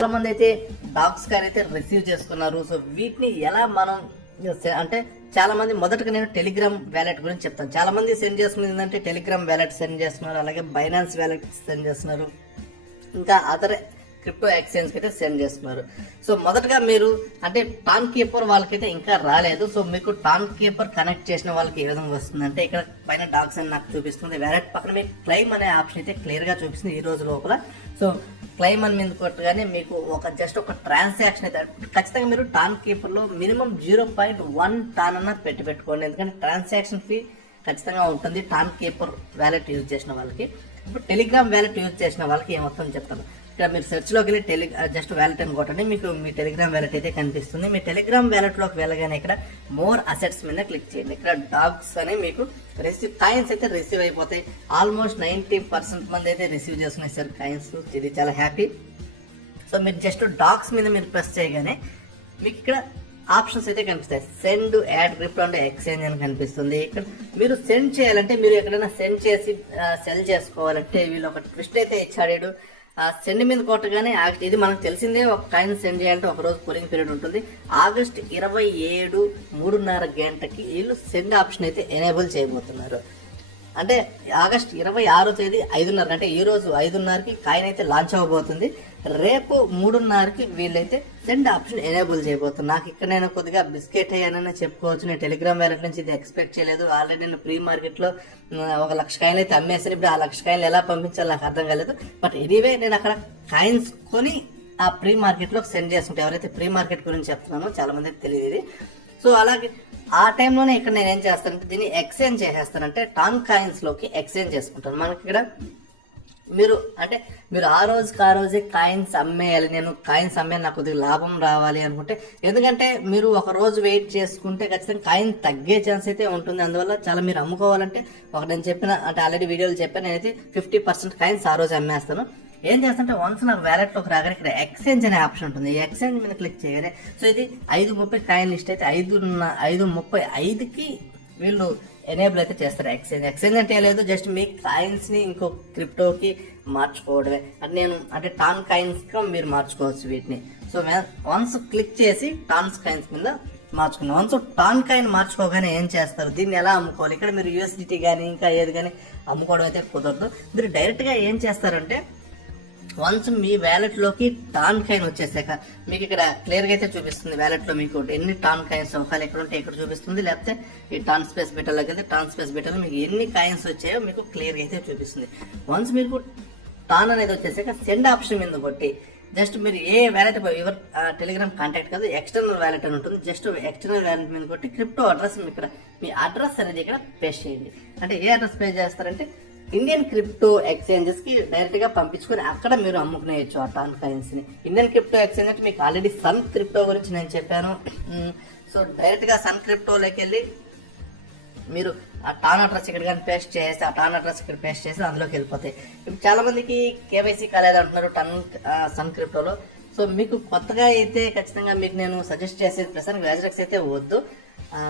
చాలా మంది అయితే డాక్స్ కార్ అయితే రిసీవ్ చేసుకున్నారు. సో వీటిని ఎలా మనం అంటే చాలా మంది మొదటగా నేను టెలిగ్రామ్ వ్యాలెట్ గురించి చెప్తాను. చాలా మంది సెండ్ చేసుకునేది ఏంటంటే టెలిగ్రామ్ వ్యాలెట్ సెండ్ చేస్తున్నారు, అలాగే బైనాన్స్ వ్యాలెట్ సెండ్ చేస్తున్నారు, ఇంకా అదర్ క్రిప్టో ఎక్స్చేంజ్ కి అయితే సెండ్ చేస్తున్నారు. సో మొదటగా మీరు అంటే టాన్ కీపర్ వాళ్ళకైతే ఇంకా రాలేదు. సో మీకు టాన్ కీపర్ కనెక్ట్ చేసిన వాళ్ళకి ఏ విధంగా వస్తుందంటే ఇక్కడ పైన డాక్స్ అని నాకు చూపిస్తుంది. వ్యాలెట్ పక్కన మీకు క్లెయిమ్ అనే ఆప్షన్ అయితే క్లియర్ గా చూపిస్తుంది ఈ రోజు లోపల. సో క్లెయిమ్ అని మీద కొట్టగానే మీకు జస్ట్ ఒక ట్రాన్సాక్షన్ అయితే ఖచ్చితంగా మీరు టాన్ కీపర్ లో మినిమం 0.1 టాన్ అన్న పెట్టుకోండి. ఎందుకంటే ట్రాన్సాక్షన్ ఫీ ఖచ్చితంగా ఉంటుంది టాన్ కీపర్ వ్యాలెట్ యూజ్ చేసిన వాళ్ళకి. ఇప్పుడు టెలిగ్రామ్ వ్యాలెట్ యూజ్ చేసిన వాళ్ళకి ఏమవుతుందో చెప్తాను. ఇక్కడ మీరు సెర్చ్ లోకి వెళ్ళి జస్ట్ వ్యాలెట్ అని కొట్టండి, మీకు మీ టెలిగ్రామ్ వ్యాలెట్ అయితే కనిపిస్తుంది. మీ టెలిగ్రామ్ వ్యాలెట్ లోకి వెళ్ళగానే ఇక్కడ మోర్ అసెట్స్ మీద క్లిక్ చేయండి. ఇక్కడ డాగ్స్ అని మీకు కాయిన్స్ అయితే రిసీవ్ అయిపోతాయి. ఆల్మోస్ట్ 90% మంది అయితే రిసీవ్ చేసుకునేసారు కాయిన్స్. ఇది చాలా హ్యాపీ. సో మీరు జస్ట్ డాగ్స్ మీద మీరు ప్రెస్ చేయగానే మీకు ఇక్కడ ఆప్షన్స్ అయితే కనిపిస్తాయి. సెండ్, యాడ్, రిప్లాండ్, ఎక్స్చేంజ్ అని కనిపిస్తుంది. ఇక్కడ మీరు సెండ్ చేయాలంటే మీరు ఎక్కడైనా సెండ్ చేసి సెల్ చేసుకోవాలంటే వీళ్ళు ఒక ట్విస్ట్ అయితే ఇచ్చాడు. సెండ్ మీద కొట్టగానే ఇది మనకు తెలిసిందే, ఒక కాయిన్ సెండ్ చేయాలంటే ఒక రోజు కూలింగ్ పీరియడ్ ఉంటుంది. ఆగస్ట్ 27 3:30 గంటకి వీళ్ళు సెండ్ ఆప్షన్ అయితే ఎనేబుల్ చేయబోతున్నారు. అంటే ఆగస్ట్ 26వ తేదీ 5:30 అంటే ఈ రోజు 5:30కి కాయిన్ అయితే లాంచ్ అవ్వబోతుంది. రేపు 3:30కి వీళ్ళైతే సెండ్ ఆప్షన్ ఎనేబుల్ చేయబోతున్నారు. నాకు ఇక్కడ నేను కొద్దిగా బిస్కెట్ అయ్యానని చెప్పుకోవచ్చు. నేను టెలిగ్రామ్ వ్యాలెట్ నుంచి ఇది ఎక్స్పెక్ట్ చేయలేదు. ఆల్రెడీ నేను ప్రీ మార్కెట్ లో 1,00,000 కాయిన్లు అయితే అమ్మేసాను. ఇప్పుడు ఆ 1,00,000 కాయిన్లు ఎలా పంపించాలో నాకు అర్థం కాలేదు. బట్ ఎనీవే నేను అక్కడ కాయిన్స్ కొని ఆ ప్రీ మార్కెట్ లో సెండ్ చేసుకుంటే, ఎవరైతే ప్రీ మార్కెట్ గురించి చెప్తున్నానో చాలా మందికి తెలియదు ఇది. సో అలాగే ఆ టైంలోనే ఇక్కడ నేను ఏం చేస్తానంటే దీన్ని ఎక్స్చేంజ్ చేసేస్తానంటే టాన్ కాయిన్స్ లోకి ఎక్స్చేంజ్ చేసుకుంటాను. మనకి ఇక్కడ మీరు ఆ రోజే కాయిన్స్ అమ్మేయాలి. నేను కాయిన్స్ అమ్మే నాకు కొద్దిగా లాభం రావాలి అనుకుంటే, ఎందుకంటే మీరు ఒక రోజు వెయిట్ చేసుకుంటే ఖచ్చితంగా కాయిన్ తగ్గే ఛాన్స్ అయితే ఉంటుంది. అందువల్ల చాలా మీరు అమ్ముకోవాలంటే నేను చెప్పిన అంటే ఆల్రెడీ వీడియోలు చెప్పాను, నేనైతే 50% కాయిన్స్ ఆ రోజు అమ్మేస్తాను. ఏం చేస్తుంటే వన్స్ నాకు వ్యాలెట్ లోకి రాగానే ఇక్కడ ఎక్స్చేంజ్ అనే ఆప్షన్ ఉంటుంది. ఈ ఎక్స్చేంజ్ మీద క్లిక్ చేయగానే సో ఇది 5:30 కాయిన్ లిస్ట్ అయితే 5:35కి వీళ్ళు ఎనేబుల్ అయితే చేస్తారు ఎక్స్చేంజ్ అంటే లేదు, జస్ట్ మీ కాయిన్స్ ని ఇంకో క్రిప్టోకి మార్చుకోవడమే. అంటే టాన్ కాయిన్స్ గా మీరు మార్చుకోవచ్చు వీటిని. సో వన్స్ క్లిక్ చేసి టాన్స్ కాయిన్స్ మీద మార్చుకున్నాం. వన్స్ టాన్ కాయిన్ మార్చుకోగానే ఏం చేస్తారు, దీన్ని ఎలా అమ్ముకోవాలి, ఇక్కడ మీరు యూఎస్డిటీ కానీ ఇంకా ఏది కానీ అమ్ముకోవడం అయితే కుదరదు. మీరు డైరెక్ట్ గా ఏం చేస్తారంటే వన్స్ మీ వ్యాలెట్ లోకి టాన్ కాయిన్ వచ్చేసాక మీకు ఇక్కడ క్లియర్ గా అయితే చూపిస్తుంది. వ్యాలెట్ లో మీకు ఎన్ని టాన్ కాయిన్స్ ఒకవేళ ఎక్కడ ఉంటే ఇక్కడ చూపిస్తుంది, లేకపోతే ఈ టాన్ స్పేస్ బెటర్లోకి వెళ్తే టాన్ స్పేస్ బెటర్ మీకు ఎన్ని కాయిన్స్ వచ్చాయో మీకు క్లియర్ గా అయితే చూపిస్తుంది. వన్స్ మీకు టాన్ అనేది వచ్చేసాక సెండ్ ఆప్షన్ మీద కొట్టి జస్ట్ మీరు ఏ వ్యాలెట్ ఎవరు టెలిగ్రామ్ కాంటాక్ట్ కాదు, ఎక్స్టర్నల్ వ్యాలెట్ అని ఉంటుంది. జస్ట్ ఎక్స్టర్నల్ వ్యాలెట్ మీద కొట్టి క్రిప్టో అడ్రస్ ఇక్కడ మీ అడ్రస్ అనేది ఇక్కడ పేస్ట్ చేయండి. అంటే ఏ అడ్రస్ పే చేస్తారంటే ఇండియన్ క్రిప్టో ఎక్స్చేంజెస్ కి డైరెక్ట్ గా పంపించుకొని అక్కడ మీరు అమ్ముకునేయచ్చు ఆ టాన్ కాయిన్స్ ని. ఇండియన్ క్రిప్టో ఎక్స్చేంజ్ అంటే మీకు ఆల్రెడీ సన్ క్రిప్టో గురించి నేను చెప్పాను. సో డైరెక్ట్ గా సన్ క్రిప్టోలోకి వెళ్ళి మీరు ఆ టాన్ అడ్రస్ ఇక్కడ కానీ పేస్ట్ చేసి ఆ టాన్ అడ్రస్ ఇక్కడ పేస్ట్ చేసి అందులోకి వెళ్ళిపోతాయి. ఇప్పుడు చాలా మందికి కేవైసీ కాలేదు అంటున్నారు సన్ క్రిప్టోలో. సో మీకు కొత్తగా అయితే ఖచ్చితంగా మీకు నేను సజెస్ట్ చేసేది ప్రస్తుతానికి వ్యాజరెక్స్ అయితే వద్దు,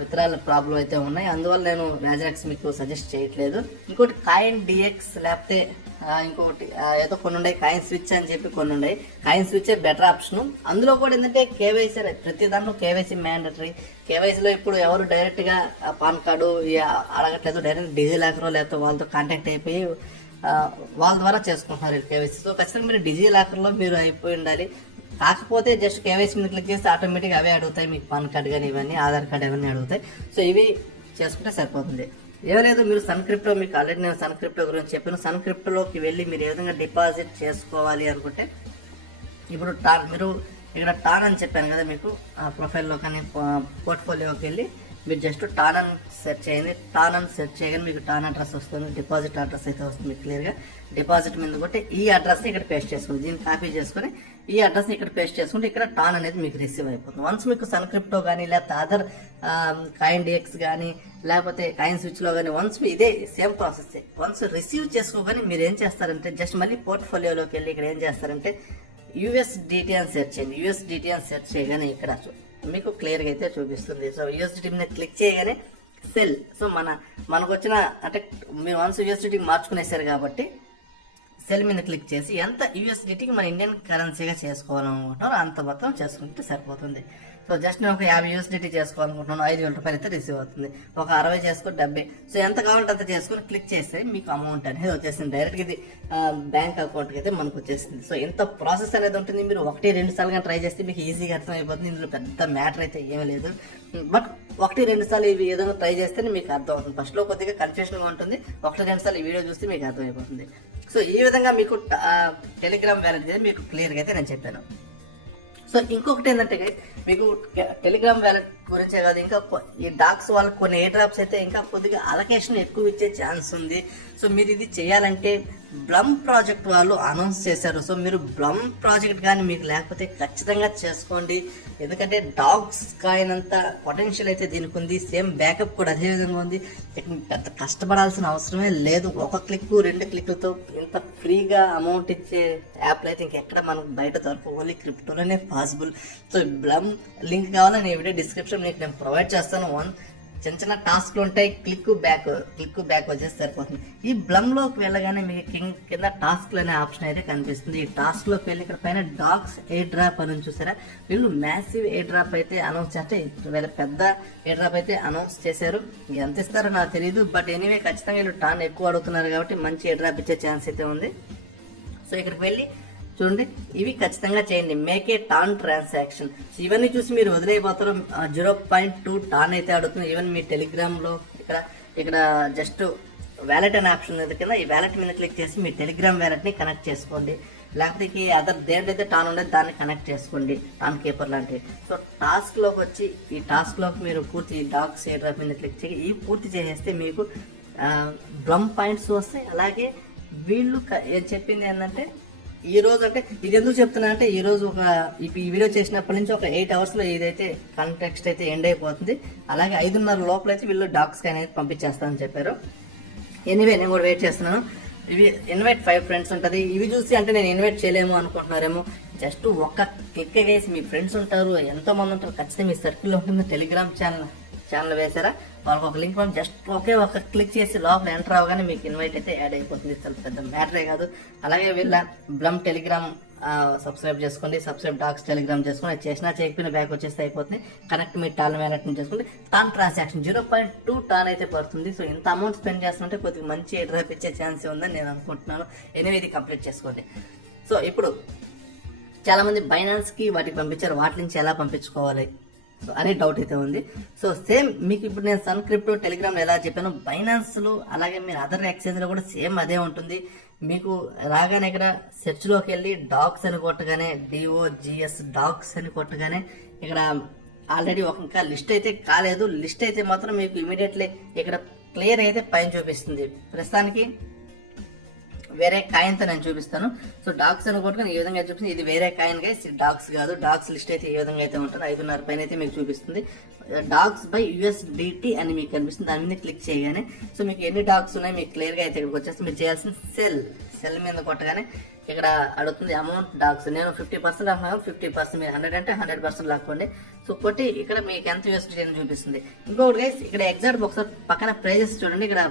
విత్డ్రాల్ ప్రాబ్లం అయితే ఉన్నాయి. అందువల్ల నేను వ్యాజరెక్స్ మీకు సజెస్ట్ చేయట్లేదు. ఇంకోటి కాయిన్ డిఎక్స్ లేకపోతే ఇంకొకటి ఏదో కొన్ని ఉన్నాయి, కాయిన్ స్విచ్ అని చెప్పి కొన్ని ఉన్నాయి. Coin switch better option. అందులో కూడా ఏంటంటే కేవైసీ ప్రతి దాంట్లో కేవైసీ మ్యాండటరీ. కేవైసీలో ఇప్పుడు ఎవరు డైరెక్ట్ గా పాన్ కార్డు అడగట్లేదు, డైరెక్ట్ డిజిలాకర్ లేకపోతే వాళ్ళతో కాంటాక్ట్ అయిపోయి వాళ్ళ ద్వారా చేసుకుంటున్నారు కేవైసీ. సో ఖచ్చితంగా మీరు డిజిలాకర్ లో మీరు అయిపోయి ఉండాలి. కాకపోతే జస్ట్ కేవైసీ మీద క్లిక్ చేస్తే ఆటోమేటిక్ అవే అడుగుతాయి, మీకు పాన్ కార్డు కానీ ఇవన్నీ ఆధార్ కార్డు ఇవన్నీ అడుగుతాయి. సో ఇవి చేసుకుంటే సరిపోతుంది. ఏం లేదు, మీరు సన్ క్రిప్టో మీకు ఆల్రెడీ నేను సన్ క్రిప్టో గురించి చెప్పాను. సన్ క్రిప్టోలోకి వెళ్ళి మీరు ఏ విధంగా డిపాజిట్ చేసుకోవాలి అనుకుంటే ఇప్పుడు మీరు ఇక్కడ టాన్ అని చెప్పాను కదా, మీకు ప్రొఫైల్లో కానీ పోర్ట్ఫోలియోకి వెళ్ళి మీరు జస్ట్ టాన్ అని సెర్చ్ చేయండి. టాన్ అని సెర్చ్ చేయగానే మీకు టాన్ అడ్రస్ వస్తుంది, డిపాజిట్ అడ్రస్ అయితే వస్తుంది క్లియర్ గా. డిపాజిట్ మీద కొట్టి ఈ అడ్రస్ ని ఇక్కడ పేస్ట్ చేసుకోండి. దీన్ని కాపీ చేసుకుని ఈ అడ్రస్ ని ఇక్కడ పేస్ట్ చేసుకుంటే ఇక్కడ టాన్ అనేది మీకు రిసీవ్ అయిపోతుంది. వన్స్ మీకు సన్ క్రిప్టో కానీ లేకపోతే అదర్ కాయిన్ డిఎక్స్ కానీ లేకపోతే కాయిన్ స్విచ్ లో కానీ వన్స్ ఇదే సేమ్ ప్రాసెస్. వన్స్ రిసీవ్ చేసుకోగానే మీరు ఏం చేస్తారంటే జస్ట్ మళ్ళీ పోర్ట్ఫోలియోలోకి వెళ్ళి ఇక్కడ ఏం చేస్తారంటే యూఎస్డిటీ అని సెర్చ్ చేయండి. యూఎస్డిటీ అని సెర్చ్ చేయగానే ఇక్కడ మీకు క్లియర్ గా అయితే చూపిస్తుంది. సో యూఎస్డిటీ మీద క్లిక్ చేయగానే సెల్. సో మనకు వచ్చిన అంటే మీరు వన్స్ యూఎస్డిటీ మార్చుకునేసారు కాబట్టి సెల్ మీద క్లిక్ చేసి ఎంత యూఎస్డిటీకి మన ఇండియన్ కరెన్సీగా చేసుకోవాలనుకుంటున్నారో అంత మొత్తం చేసుకుంటే సరిపోతుంది. సో జస్ట్ నేను ఒక 50 యూఎస్డిటీ చేసుకోవాలనుకుంటున్నాను, 5,000 రూపాయలు అయితే రిసీవ్ అవుతుంది. ఒక 60 చేసుకుని 70, సో ఎంత కావాలంటే అంత చేసుకుని క్లిక్ చేస్తే మీకు అమౌంట్ అనేది వచ్చేసింది. డైరెక్ట్గా ఇది బ్యాంక్ అకౌంట్కి అయితే మనకు వచ్చేసింది. సో ఎంత ప్రాసెస్ అనేది ఉంటుంది. మీరు 1-2 సార్లుగా ట్రై చేస్తే మీకు ఈజీగా అర్థమైపోతుంది. ఇందులో పెద్ద మ్యాటర్ అయితే ఏమీ లేదు. బట్ 1-2 సార్లు ఇవి ఏదైనా ట్రై చేస్తేనే మీకు అర్థం అవుతుంది. ఫస్ట్లో కొద్దిగా కన్ఫ్యూజన్గా ఉంటుంది. 1-2 సార్లు ఈ వీడియో చూస్తే మీకు అర్థమైపోతుంది. సో ఈ విధంగా మీకు టెలిగ్రామ్ వ్యాలెట్ మీకు క్లియర్గా అయితే నేను చెప్పాను. సో ఇంకొకటి ఏంటంటే మీకు టెలిగ్రామ్ వ్యాలెట్ గురించే కాదు, ఇంకా ఈ డాక్స్ వాళ్ళకి కొన్ని ఎయిర్ డ్రాప్స్ అయితే ఇంకా కొద్దిగా అలొకేషన్ ఎక్కువ ఇచ్చే ఛాన్స్ ఉంది. సో మీరు ఇది చేయాలంటే బ్లమ్ ప్రాజెక్ట్ వాళ్ళు అనౌన్స్ చేశారు. సో మీరు బ్లమ్ ప్రాజెక్ట్ కానీ మీకు లేకపోతే ఖచ్చితంగా చేసుకోండి. ఎందుకంటే డాగ్స్ కాయినంత పొటెన్షియల్ అయితే దీనికి ఉంది. సేమ్ బ్యాకప్ కూడా అదే విధంగా ఉంది. పెద్ద కష్టపడాల్సిన అవసరమే లేదు. 1 క్లిక్ 2 క్లిక్లతో ఇంత ఫ్రీగా అమౌంట్ ఇచ్చే యాప్లు అయితే ఇంకెక్కడ మనకు బయట దొరకవు. ఓన్లీ క్రిప్టోలోనే పాసిబుల్. సో బ్లమ్ లింక్ కావాలని నేను వీడియో డిస్క్రిప్షన్ నేను ప్రొవైడ్ చేస్తాను. చిన్న టాస్క్లు ఉంటాయి. క్లిక్ బ్యాక్ వచ్చేసి సరిపోతుంది. ఈ బ్లమ్ లోకి వెళ్ళగానే మీకు కింద టాస్క్లు అనే ఆప్షన్ అయితే కనిపిస్తుంది. ఈ టాస్క్ లోకి వెళ్ళి ఇక్కడ పైన డాగ్స్ ఎయిర్ డ్రాప్ అని చూసారా, వీళ్ళు మ్యాసివ్ ఎయిర్ డ్రాప్ అయితే అనౌన్స్ చేస్తే వీళ్ళ పెద్ద ఎయిర్ డ్రాప్ అయితే అనౌన్స్ చేశారు. ఎంత ఇస్తారో నాకు తెలియదు. బట్ ఎనీవే ఖచ్చితంగా వీళ్ళు టాన్ ఎక్కువ అడుగుతున్నారు కాబట్టి మంచి ఎయిర్ డ్రాప్ ఇచ్చే ఛాన్స్ అయితే ఉంది. సో ఇక్కడికి వెళ్ళి చూడండి, ఇవి ఖచ్చితంగా చేయండి. Make a tan transaction. ఇవన్నీ చూసి మీరు వదిలేయబోతారు. 0.2 టాన్ అయితే అడుగుతుంది. ఈవెన్ మీ టెలిగ్రామ్ లో ఇక్కడ జస్ట్ వ్యాలెట్ అనే ఆప్షన్ ఉంది కింద. ఈ వ్యాలెట్ మీద క్లిక్ చేసి మీ టెలిగ్రామ్ వ్యాలెట్ ని కనెక్ట్ చేసుకోండి. లేకపోతే అదర్ దేంట్లయితే టాన్ ఉండేది దాన్ని కనెక్ట్ చేసుకోండి, టాన్ కేపర్ లాంటివి. సో టాస్క్ లోకి వచ్చి ఈ టాస్క్ లోకి మీరు పూర్తి డాగ్స్ ఎయిర్ డ్రాప్ మీద క్లిక్ చేసి ఈ పూర్తి చేసేస్తే మీకు బ్లమ్ పాయింట్స్ వస్తాయి. అలాగే వీళ్ళు చెప్పింది ఏంటంటే ఈ రోజు అంటే ఇది ఎందుకు చెప్తున్నా అంటే ఈ రోజు ఈ వీడియో చేసినప్పటి నుంచి ఒక 8 hours లో ఇదైతే కాంటెక్స్ట్ అయితే ఎండ్ అయిపోతుంది. అలాగే 5:30 లోపల అయితే వీళ్ళు డాగ్స్ అనేది పంపించేస్తామని చెప్పారు. ఎనీవే నేను కూడా వెయిట్ చేస్తున్నాను. ఇవి ఇన్వైట్ 5 ఫ్రెండ్స్ ఉంటుంది. ఇవి చూసి అంటే నేను ఇన్వైట్ చేయలేము అనుకుంటున్నారేమో. జస్ట్ ఒక్క క్లిక్ చేసి మీ ఫ్రెండ్స్ ఉంటారు, ఎంతో మంది ఉంటారు, ఖచ్చితంగా మీ సర్కిల్లో ఉంటుంది. టెలిగ్రామ్ ఛానల్ వేసారా, వాళ్ళకి ఒక లింక్ పంపి జస్ట్ ఒక క్లిక్ చేసి లోపల ఎంటర్ అవగానే మీకు ఇన్వైట్ అయితే యాడ్ అయిపోతుంది. చాలా పెద్ద మ్యాటరే కాదు. అలాగే వీళ్ళ బ్లమ్ టెలిగ్రామ్ సబ్స్క్రైబ్ చేసుకోండి, సబ్స్క్రైబ్ డాగ్స్ టెలిగ్రామ్ చేసుకోండి. చేసినా చేయకపోయినా బ్యాక్ వచ్చేస్తే అయిపోతుంది. కనెక్ట్ మీ టాన్ వ్యాలెట్ చేసుకోండి. టాన్ ట్రాన్సాక్షన్ 0.2 టాన్ అయితే పడుతుంది. సో ఇంత అమౌంట్ స్పెండ్ చేస్తుంటే కొద్దిగా మంచి ఎయిర్ డ్రాప్ ఇచ్చే ఛాన్స్ ఉందని నేను అనుకుంటున్నాను. ఎనివే ఇది కంప్లీట్ చేసుకోండి. సో ఇప్పుడు చాలా మంది బైనాన్స్ కి వాటికి పంపించారు, వాటి నుంచి ఎలా పంపించుకోవాలి సో అనే డౌట్ అయితే ఉంది. సో సేమ్ మీకు ఇప్పుడు నేను సన్ క్రిప్టో టెలిగ్రామ్ ఎలా చెప్పాను, బైనాన్స్ లో అలాగే మీరు అదర్ ఎక్స్చేంజ్ లో కూడా సేమ్ అదే ఉంటుంది. మీకు రాగానే ఇక్కడ సెర్చ్ లోకి వెళ్ళి డాగ్స్ అని కొట్టగానే DOGS డాగ్స్ అని కొట్టగానే ఇక్కడ ఆల్రెడీ ఇంకా లిస్ట్ అయితే కాలేదు. లిస్ట్ అయితే మాత్రం మీకు ఇమీడియట్లీ ఇక్కడ క్లియర్ అయితే పైన చూపిస్తుంది. ప్రస్తుతానికి వేరే కాయిన్ తో నేను చూపిస్తాను. సో డాగ్స్ అని కొట్టుకుని ఈ విధంగా చూపిస్తుంది. ఇది వేరే కాయిన్ గైస్, డాగ్స్ కాదు. డాగ్స్ లిస్ట్ అయితే ఈ విధంగా అయితే ఉంటుంది. 5:30 పైన అయితే మీకు చూపిస్తుంది. డాగ్స్ బై USDT అని మీకు కనిపిస్తుంది. దాని మీద క్లిక్ చేయగానే సో మీకు ఎన్ని డాగ్స్ ఉన్నాయి మీకు క్లియర్ గా అయితే ఇక్కడికి వచ్చేసి మీరు చేయాల్సిన సెల్ మీద కొట్టగానే ఇక్కడ అడుగుతుంది అమౌంట్ డాగ్స్. నేను 50% అంటున్నాను. 50% మీరు 100 అంటే 100% లాక్కోండి. సో కొట్టి ఇక్కడ మీకు ఎంత USDT అని చూపిస్తుంది. ఇంకొకటి గైస్ ఇక్కడ ఎగ్జాక్ట్ ఒకసారి పక్కన ప్రైజెస్ చూడండి. ఇక్కడ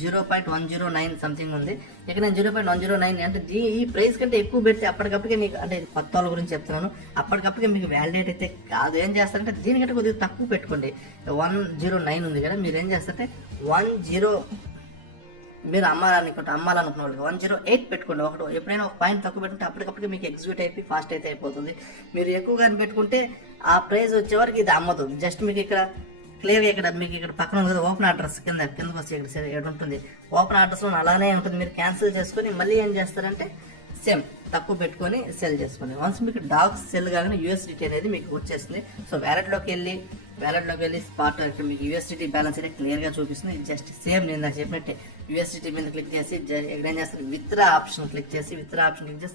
0.109 సంథింగ్ ఉంది. ఇక్కడ నేను 0.109 అంటే ఈ ప్రైస్ కంటే ఎక్కువ పెడితే అప్పటికప్పటికే మీకు అంటే కొత్త వాళ్ళ గురించి చెప్తున్నాను, అప్పటికప్పటికే మీకు వ్యాలిడేట్ అయితే కాదు. ఏం చేస్తారంటే దీనికంటే కొద్దిగా తక్కువ పెట్టుకోండి. 109 ఉంది కదా, మీరు ఏం చేస్తారంటే 10 మీరు అమ్మాలనుకున్న వాళ్ళకి 108 పెట్టుకోండి. ఎప్పుడైనా ఒక పాయింట్ తక్కువ పెట్టుకుంటే అప్పటికప్పటికి మీకు ఎగ్జిక్యూట్ అయిపోయి ఫాస్ట్ అయితే అయిపోతుంది. మీరు ఎక్కువగా పెట్టుకుంటే ఆ ప్రైస్ వచ్చేవరకు ఇది అమ్మదు. జస్ట్ మీకు ఇక్కడ క్లియర్ ఇక్కడ మీకు ఇక్కడ పక్కన ఉంది కదా ఓపెన్ ఆర్డర్స్ కిందకి వచ్చి ఇక్కడ ఉంటుంది. ఓపెన్ ఆర్డర్స్ లో అలానే ఉంటుంది. మీరు క్యాన్సిల్ చేసుకుని మళ్ళీ ఏం చేస్తారంటే సేమ్ తక్కువ పెట్టుకొని సెల్ చేసుకోండి. వన్స్ మీకు డాగ్స్ సెల్ కాగానే USDT అనేది మీకు వచ్చేస్తుంది. సో వ్యాలెట్లోకి వెళ్ళి స్పాట్ మీకు USDT బ్యాలెన్స్ అయితే క్లియర్ గా చూపిస్తుంది. జస్ట్ సేమ్ నేను నాకు చెప్పినట్టే USDT మీద క్లిక్ చేసి ఇక్కడ ఏం చేస్తారు విత్డ్రా ఆప్షన్ క్లిక్ చేసి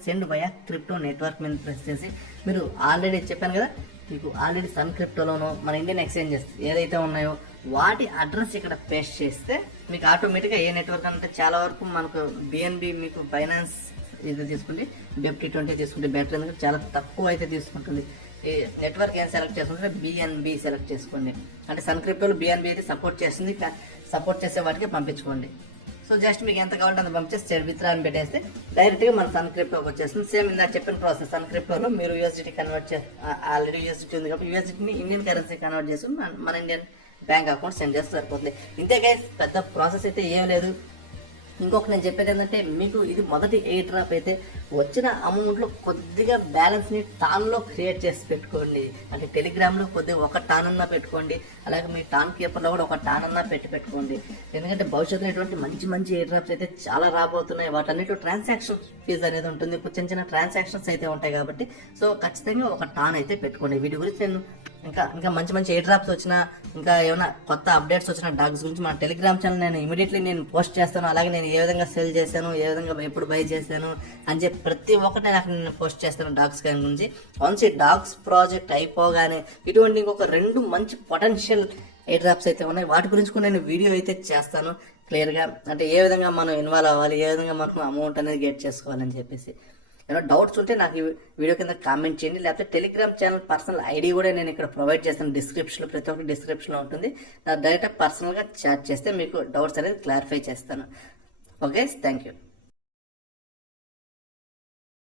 సెండ్ వయా క్రిప్టో నెట్వర్క్ మీద ప్రెస్ చేసి మీరు ఆల్రెడీ చెప్పాను కదా మీకు ఆల్రెడీ సన్ క్రిప్టోలోనో మన ఇండియన్ ఎక్స్చేంజెస్ ఏదైతే ఉన్నాయో వాటి అడ్రస్ ఇక్కడ పేస్ట్ చేస్తే మీకు ఆటోమేటిక్గా ఏ నెట్వర్క్ అంటే చాలా వరకు మనకు BNB మీకు బైనాన్స్ ఇది తీసుకుంటే BEP20 తీసుకుంటే బెటర్, ఎందుకంటే చాలా తక్కువ అయితే తీసుకుంటుంది. ఈ నెట్వర్క్ ఏం సెలెక్ట్ చేసుకుంటే BNB సెలెక్ట్ చేసుకోండి. అంటే సన్ క్రిప్టోలో BNB అయితే సపోర్ట్ చేస్తుంది, సపోర్ట్ చేసే వాటికి పంపించుకోండి. సో జస్ట్ మీకు ఎంత కావాలంటే అంత పంపించేసి షేర్ విత్డ్రా అని పెట్టేస్తే డైరెక్ట్గా మన సన్ క్రిప్టోకి వచ్చేస్తుంది. సేమ్ ఇందాక చెప్పిన ప్రాసెస్ సన్ క్రిప్టోలో మీరు యూఎస్డిటీ కన్వర్ట్ ఆల్రెడీ యూఎస్డిటీ ఉంది కాబట్టి యూఎస్డిటీని ఇండియన్ కరెన్సీ కన్వర్ట్ చేసి మన ఇండియన్ బ్యాంక్ అకౌంట్ సెండ్ చేస్తే సరిపోతుంది. ఇంతే గైస్, పెద్ద ప్రాసెస్ అయితే ఏం లేదు. ఇంకొక నేను చెప్పేది ఏంటంటే మీకు ఇది మొదటి ఎయిర్ డ్రాప్ అయితే వచ్చిన అమౌంట్లో కొద్దిగా బ్యాలెన్స్ని టాన్లో క్రియేట్ చేసి పెట్టుకోండి. అంటే టెలిగ్రామ్లో కొద్దిగా ఒక టాన్ అన్నా పెట్టుకోండి, అలాగే మీ టాన్ కీపర్లో కూడా ఒక టాన్ అన్నా పెట్టుకోండి. ఎందుకంటే భవిష్యత్తులో ఇటువంటి మంచి మంచి ఎయిర్ డ్రాప్స్ అయితే చాలా రాబోతున్నాయి. వాటన్నిటి ట్రాన్సాక్షన్ ఫీజు అనేది ఉంటుంది, చిన్న చిన్న ట్రాన్సాక్షన్స్ అయితే ఉంటాయి కాబట్టి సో ఖచ్చితంగా ఒక టాన్ అయితే పెట్టుకోండి. వీటి గురించి నేను ఇంకా మంచి మంచి ఎయిర్ డ్రాప్స్ వచ్చినా ఇంకా ఏమైనా కొత్త అప్డేట్స్ వచ్చిన డాగ్స్ గురించి మన టెలిగ్రామ్ ఛానల్ నేను ఇమీడియట్లీ నేను పోస్ట్ చేస్తాను. అలాగే నేను ఏ విధంగా సెల్ చేశాను, ఏ విధంగా ఎప్పుడు బై చేశాను అని చెప్పి ప్రతి ఒక్కటి నేను పోస్ట్ చేస్తాను డాగ్స్ గురించి. వన్స్ ఈ డాగ్స్ ప్రాజెక్ట్ అయిపోగానే ఇటువంటి ఇంకొక 2 మంచి పొటెన్షియల్ ఎయిర్ డ్రాప్స్ అయితే ఉన్నాయి. వాటి గురించి కూడా నేను వీడియో అయితే చేస్తాను క్లియర్గా. అంటే ఏ విధంగా మనం ఇన్వాల్వ్ అవ్వాలి, ఏ విధంగా మనం అమౌంట్ అనేది గెట్ చేసుకోవాలని చెప్పేసి. ఏమైనా డౌట్స్ ఉంటే నాకు ఈ వీడియో కింద కామెంట్ చేయండి, లేకపోతే టెలిగ్రామ్ ఛానల్ పర్సనల్ ఐడి కూడా నేను ఇక్కడ ప్రొవైడ్ చేస్తాను డిస్క్రిప్షన్లో. ప్రతి ఒక్కటి డిస్క్రిప్షన్లో ఉంటుంది. నా డైరెక్ట్గా పర్సనల్గా చాట్ చేస్తే మీకు డౌట్స్ అనేది క్లారిఫై చేస్తాను. Okay, thank you.